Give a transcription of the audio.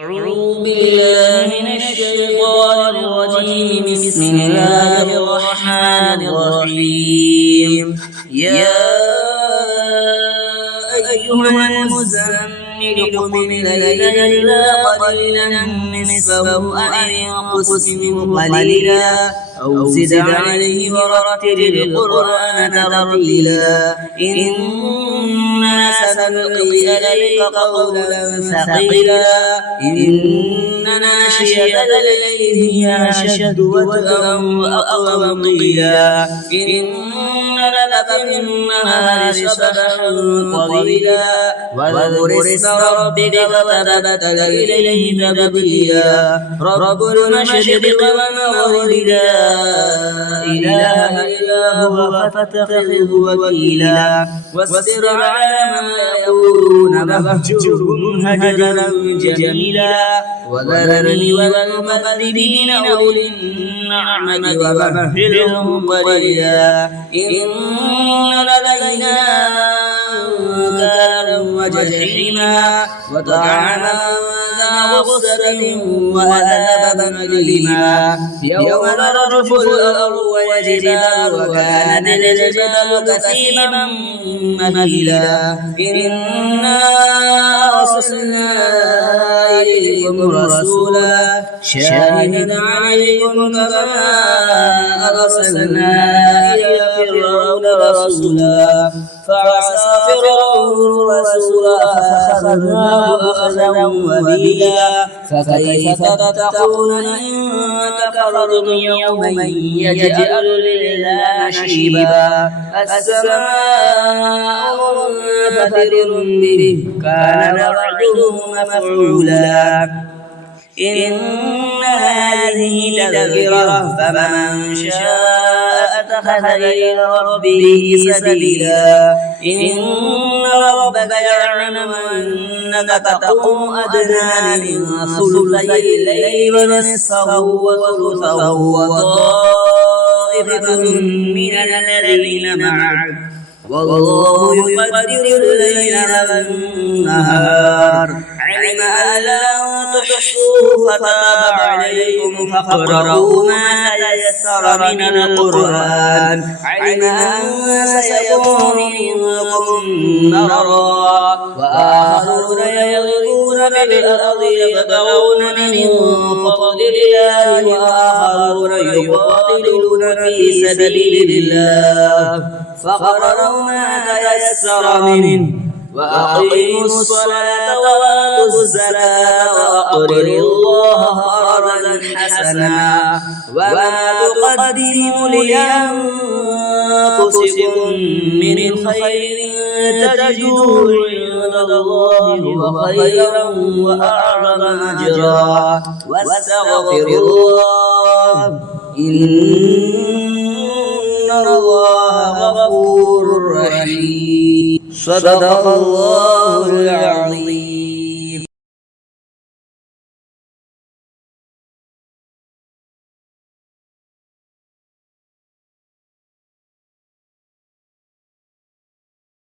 أعوذ بالله من الشيطان الرجيم. بسم الله الرحمن الرحيم. يا أيها المزمل قم الليل إلا قليلا نصفه أو انقص منه قليلا أو زد عليه ورتل القرآن ترتيلا إنا سنلقي عليك قولا ثقيلا إن ناشئة الليل هي أشد وطئا وأقوم قيلا إن لك في النهار سبحا طويلا واذكر اسم ربك وتبتل إليه تبتيلا رب المشرق والمغرب لا إله إلا هو فاتخذه وكيلا واصبر على ما يقولون واهجرهم هجرا جميلا وذرني والمكذبين أولي النعمة ومهلهم قليلا إن لدينا أنكالا وجحيما وطعاما ذا غصة وعذابا أليما يوم نرجف الأرض والجبال وكانت الجبال كثيبا مهيلا إنا أرسلنا إليكم رسولا شاهدا عليكم كما أرسلنا إلى فرعون رسولا فعصى فرعون الرسول فأخذناه أخذا وبيلا فكيف تتقون إن كفرتم يوما يجعل لله شيبا السماء منفطر به كان وعده مفعولا إن هذه تذكرة فمن شاء اتخذ إلى ربه سبيلا إن ربك يعلم أنك تقوم أدنى من ثلثي الليل ونصفه وثلثه وطائفة من الذين معك والله يقدر الليل والنهار علم أن لا تحصوه فتاب عليكم فاقرؤوا ما تيسر من القرآن علم أن سيكون منكم مرضى وآخرون يضربون في الأرض يبتغون من فضل الله وآخرون يقاتلون في سبيل الله فاقرؤوا ما تيسر منه وأقيموا الصلاة وآتوا الزكاة وأقرضوا الله قرضا حسنا وما تقدموا لأنفسكم من خير تجدوه عند الله هو خيرا وأعظم أجرا واستغفروا الله إن الله غفور رحيم صدق الله العظيم.